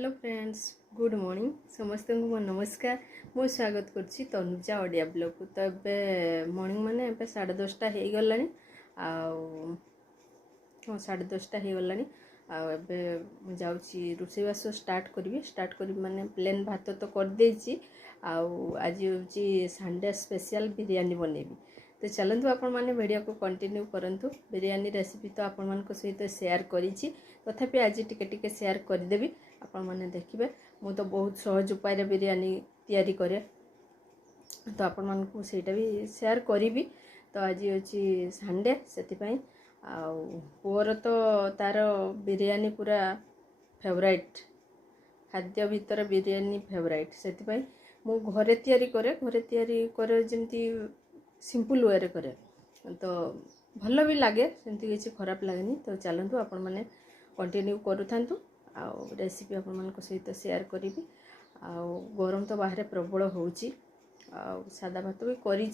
Hello friends, good morning समस्त को नमस्कार। मु स्वागत करछि तनुजा ऑडियो ब्लॉग को। तो ए मॉर्निंग माने ए 10:30 हो गलानी आ 10:30 हो गलानी आ एबे जाउछि रोसेबास स्टार्ट करी माने प्लेन भात तो कर देछि आ आज होछि संडे स्पेशल बिरयानी बनेबी। तो चलतु आपण मैंने वीडियो को कंटिन्यू करंतु। बिरयानी रेसिपी तो आपण मान सहित शेयर करिछि, तथापि आज टिके टिके शेयर करदेवी। आपण मैंने देखिए मु तो बहुत सहज उपाय बिरयानी तैयारी करे, तो आपण मान को सेटा भी शेयर करी। तो आज होछि संडे से पुअर तो तार बिरयानी पूरा फेवराइट खाद्य भितर बिरयानी फेवराइट से मु घरे तैयारी करे जमती सिंपल वे करे तो भल भी लगे, सेमती किसी खराब लगेनी। तो चलतु आपण मैंने कंटिन्यू करूँ आ रेसिपी आपण मान सहित शेयर करी। गरम तो बाहर प्रबल होची, सादा भात भी करी।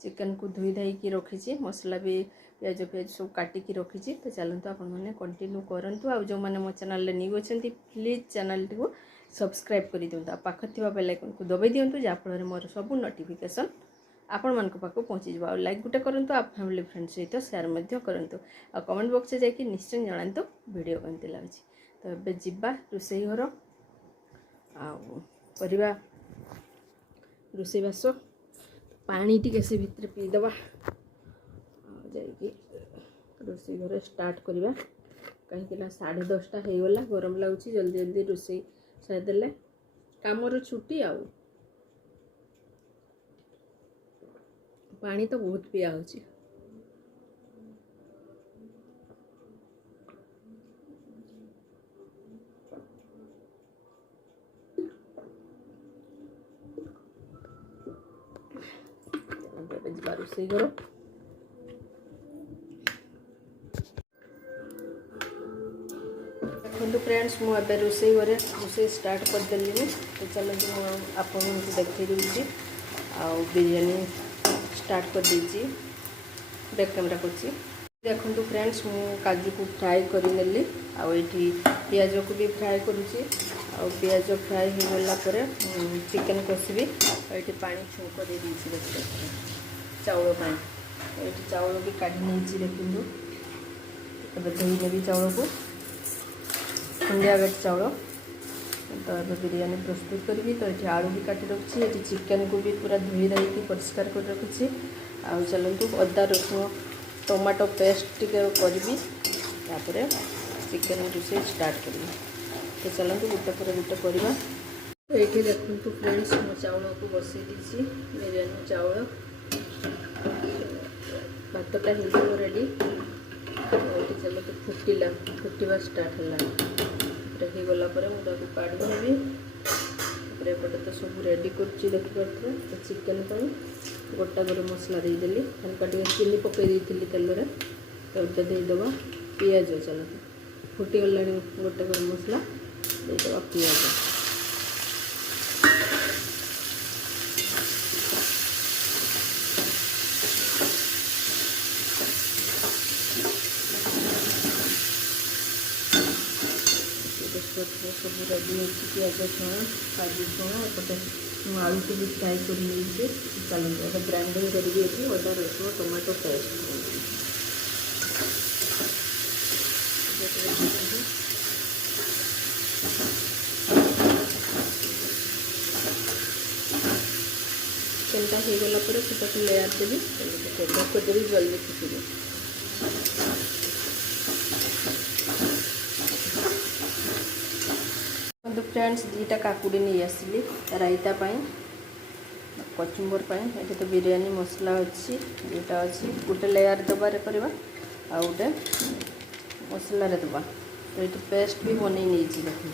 चिकन को धोई धाई रखी, मसला भी प्याज सब काटिकी रखी। तो चलतु आपण मैंने कंटिन्यू करंतु। आ जो मैंने मो चैनल न्यू अच्छा प्लीज चैनल को सब्सक्राइब कर दिंतु, पाख थी बेल आइकन को दबाई दिंतु, जहाँफल मोर सब नोटिफिकेशन आपण मान पाक पहुँची जाव। लाइक गुटे करूँ, आप फैमिली फ्रेंड सहित शेयर करूँ, आ कमेंट बॉक्स से जाकि निश्चय जनातु वीडियो केमती लगी। तो ये जीवा रोसई घर आ रोसईबास पानी टी से भितर पीदबा रोसई घर स्टार्ट करवा। कहीं 10:30 हो गला, गरम लगुच, जल्दी जल्दी रोसई सारिदेले कामर छुट्टी। आ पानी तो बहुत पिया होची। रोसई घर देखो फ्रेंड्स, मुझे रोसई घरे रोसई स्टार्ट करदेली। तो चलो आपको देखी दूसरी आ बिरयानी स्टार्ट कर दीजिए। बैक कैमरा कर देखो फ्रेंड्स, मु काजू को फ्राए कर नेली। आठी पियाज को भी फ्राए करुँची। पियाज फ्राए हो गला चिकन कषिबी। ये पानी छुंक दे दीजिए चाउल पानी। ये चाउल भी काढ़ी नहीं देखो, धोई नेबी चाउल को, इंडिया गेट चाउल। तो ये बिरयानी प्रस्तुत करी। तो ये आलू भी काटी रखी, ये चिकन को भी पूरा धोई धाई परिष्कार कर रखी। आ चलतु अदा रसुण टमाटो पेस्ट टी करी, चिकन रोसे स्टार्ट करी। तो चलतु गोटे पर गोटे करवा। ये देखो फ्रेंड्स, मो चाउल को बसई दी बिरयानी चाउल। भातटा हो रेडी। ये चलतु फुटवा स्टार्ट है गला मुझे काढ़ी नेबी। एपटे तो सब रेडी कर देखिए। तो चिकन पर गोटा गरम मसला देदेली, हल्का टे चीनी पकई तेल में। तो देदेबा पियाज। चलते फुटीगला गोटे गरम मसला देदेबा पियाज। सब रेडी हो पियाज छुआ काजू छुआ। एपटे आलू को भी फ्राए कर लीजिए। चलते ग्राइंडिंग करी अदा रसुण टमाटो पेस्ट चिकनटा हो गला से लेयर देवी। देवी जल्दी फुटे। तो फ्रेंड्स, दीटा काकुड़ी नहीं आसली रायता कचुम्बर। ये तो बिरयानी मसला अच्छी दुटा अच्छी, गोटे लेयर दबार करवा आ गोटे मसला दबा। तो ये पेस्ट भी बनई नहीं देखिए,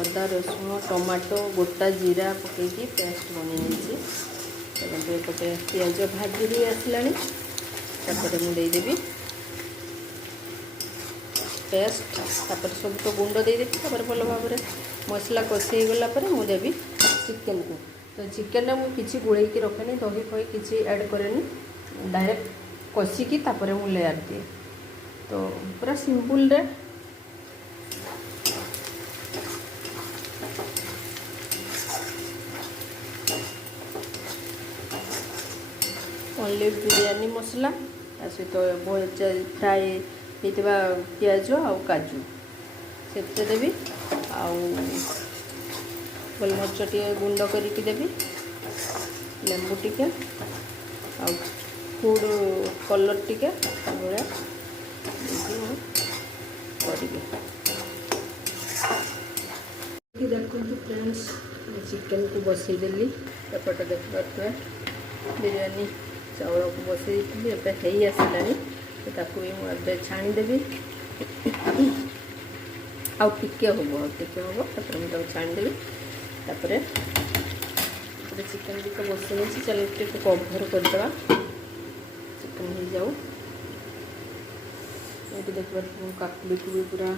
अदा रसुण टमाटो गोटा जीरा पकईकी पेस्ट बनई नहीं। चलो एपटे पियाज भाजी भी आसला मुझेदेवी पेस्ट। सब तो गुंड दे भल भाव मसला कषि गला मुझे चिकेन को। तो चिकेन में मुझे गोल रखे दही फही किसी ऐड करेनि, डायरेक्ट कषिकी मुझे लेयर दिए। तो पूरा सिंपल रे ओनली बिरयानी मसला ता सहित भजा फ्राए होता पिज आ काजू से देवी गोलमरिच टे गुंड करके देवी लेंबू टिके फूड कलर टिके भाया देखो फ्रेंड्स चिकेन को बसईदेली एपटे देख पारे बिरयानी चाउल को बसई एवं आसला भी मुझे छाणीदेवी आउ टिके हम मुझे छाणीदेवी तापर चिकेन भी तो बसई चल कभर करदे चिकेन हो जाऊ ये देख काकुड़ी को भी पूरा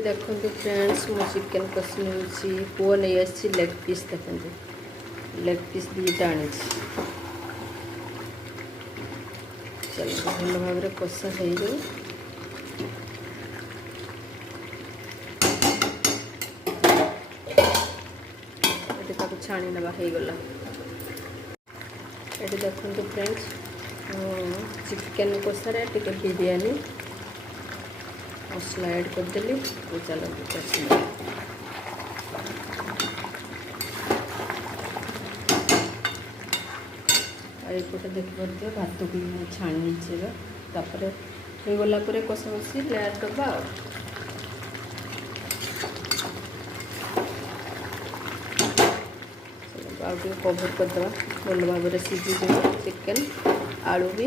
देखो फ्रेंड्स मो चिकेन कषी पुआ नहीं आसी लेग पीस देखते लेग पीस दुईटा आनी चल भल भाव कषा हो छाणी नवा हो गला ये देखो फ्रेंड्स चिकेन कषारे टिके बिरयानी मसला ऐड करदेली चलो एपटे देख पारे भात को छाणी तापर हो गला कषा कषी लेयर दबा कभर करदे भल भाव में सीझी चिकेन आलू भी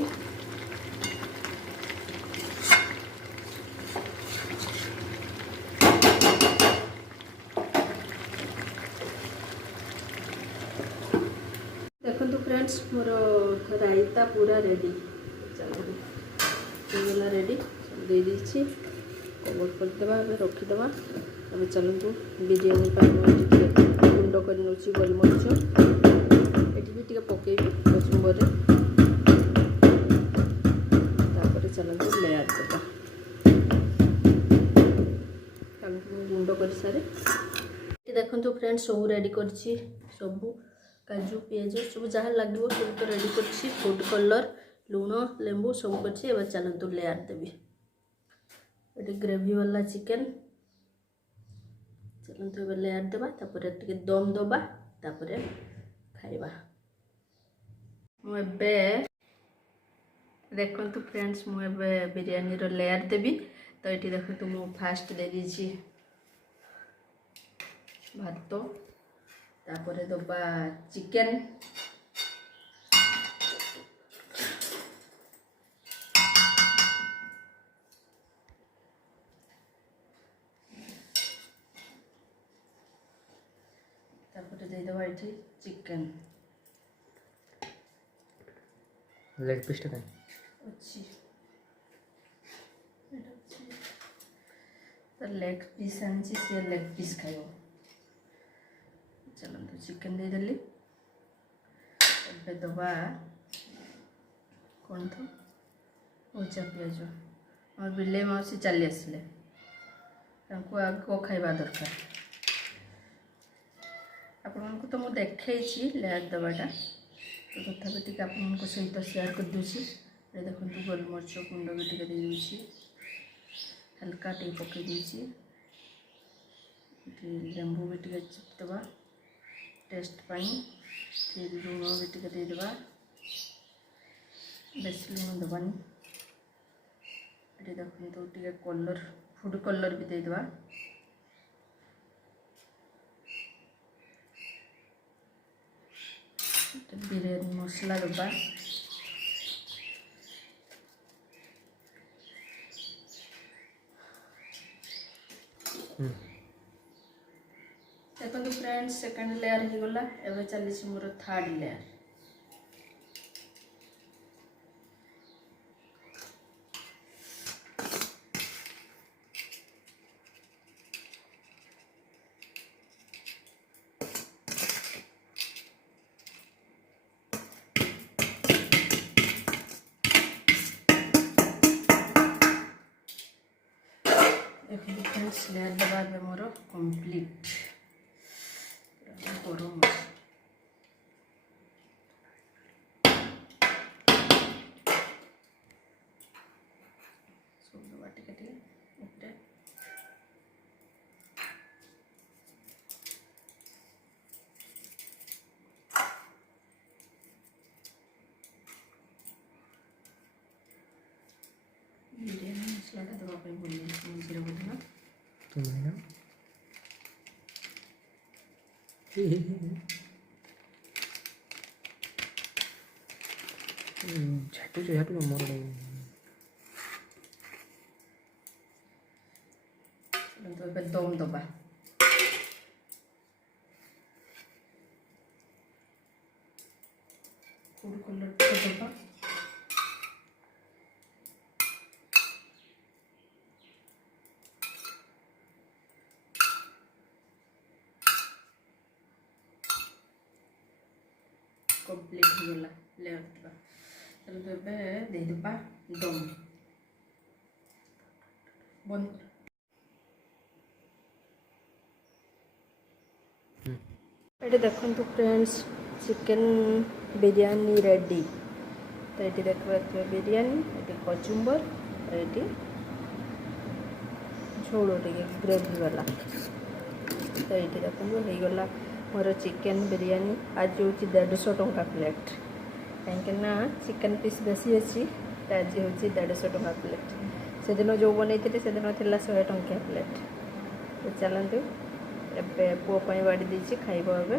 देखो फ्रेंड्स मोर रायता पूरा रेडी चलो रेडी दे दीची कवर करदे रखीदे अब चलतु बिरयानी गुंड कर गोलमरिच ये भी पकेबी कचुम्बर चलते लेयर देवा गुंड कर सारे देखो फ्रेंड्स सब रेडी कर सब काजू पिज सब जहाँ लगे सब तो रेडी कर फूड कलर लुण लेंबू सब कर चलतु लेयर देवी ये ग्रेवी वाला चिकेन चलते लेयर देवा टे दम दबा तापर खाइबा मुझे देखो फ्रेंड्स मुझे बिरयानी रो लेयर देवी तो ये देखो मु फास्ट दे दीची भात तापर दबा चिकेन तापर दे दबा ये चिकेन लेग पीस टा अच्छी तो लेग पीस आनी सी लेग पीस खाइब चलते चिकेन देदेली दबा कौन तो भजा पिज और बिले मौसी चली आसिले आग खाइबा दरकार आपण को तो मुझे देखी लेयर दबाटा तो तथापि टी आप सहित सेयार कर दूसरी देखो गोलमरिच गुंड भी टे दे हल्का टे पकई देसी लेंबू भी टे चिपदबा टेस्ट पाई फिर लुण भी टे देदेबा बेसी लुण दबानी ये देखो टे कलर फूड कलर भी देदेबा बिरयानी मसला दबा देखो फ्रेंड्स सेकंड लेयर हो गला एवं चली मोर थर्ड लेयर देखो फ्रेंड्स लेयर दबा मोर कंप्लीट ଗରମ ଅଛି। ସବୁ ଟିକେ ଟିକେ ଗୋଟେ ବିରିୟାନୀ ମସଲାଟା ଦେବା ପାଇଁ ଭୁଲି ଯାଇଥିଲି ମଝିରେ ବୋଧେ ନା। तुम्हें ना झाटू मोर तो ଏବେ ଦମ୍ ଦେବା। ଫୁଡ୍ କଲର୍ ଟିକେ ଦେବା। କମ୍ପ୍ଲିଟ୍ ହେଇଗଲା ଲେୟାର ଦେବା। ତାହେଲେ ତ ଏବେ ଦେଇଦେବା ଦମ୍। ବନ୍ଦ କର। ଏଠି ଦେଖନ୍ତୁ ଫ୍ରେଣ୍ଡସ୍, ଚିକେନ୍ ବିରିୟାନୀ ରେଡ଼ି। ତ ଏଠି ଦେଖିପାରୁଥିବେ ବିରିୟାନୀ, ଏଠି କଚୁମ୍ବର, ଏଠି ଝୋଳ ଟିକେ ଗ୍ରେଭି ବାଲା। ତ ଏଇଠି ଦେଖନ୍ତୁ ହେଇଗଲା ମୋର ଚିକେନ୍ ବିରିୟାନୀ। ଆଜି ହେଉଛି 150 ଟଙ୍କା ପ୍ଲେଟ୍, କାହିଁକିନା ଚିକେନ୍ ପିସ୍ ବେଶୀ ଅଛି। ଆଜି ହେଉଛି 150 ଟଙ୍କା ପ୍ଲେଟ୍। ସେଦିନ ଯେଉଁ ବନେଇଥିଲି ସେଦିନ ଥିଲା 100 ଟଙ୍କିଆ ପ୍ଲେଟ୍। ତ ଚାଲନ୍ତୁ ଏବେ ପୁଅ ପାଇଁ ବାଢ଼ି ଦେଇଛି, ଖାଇବ ଏବେ।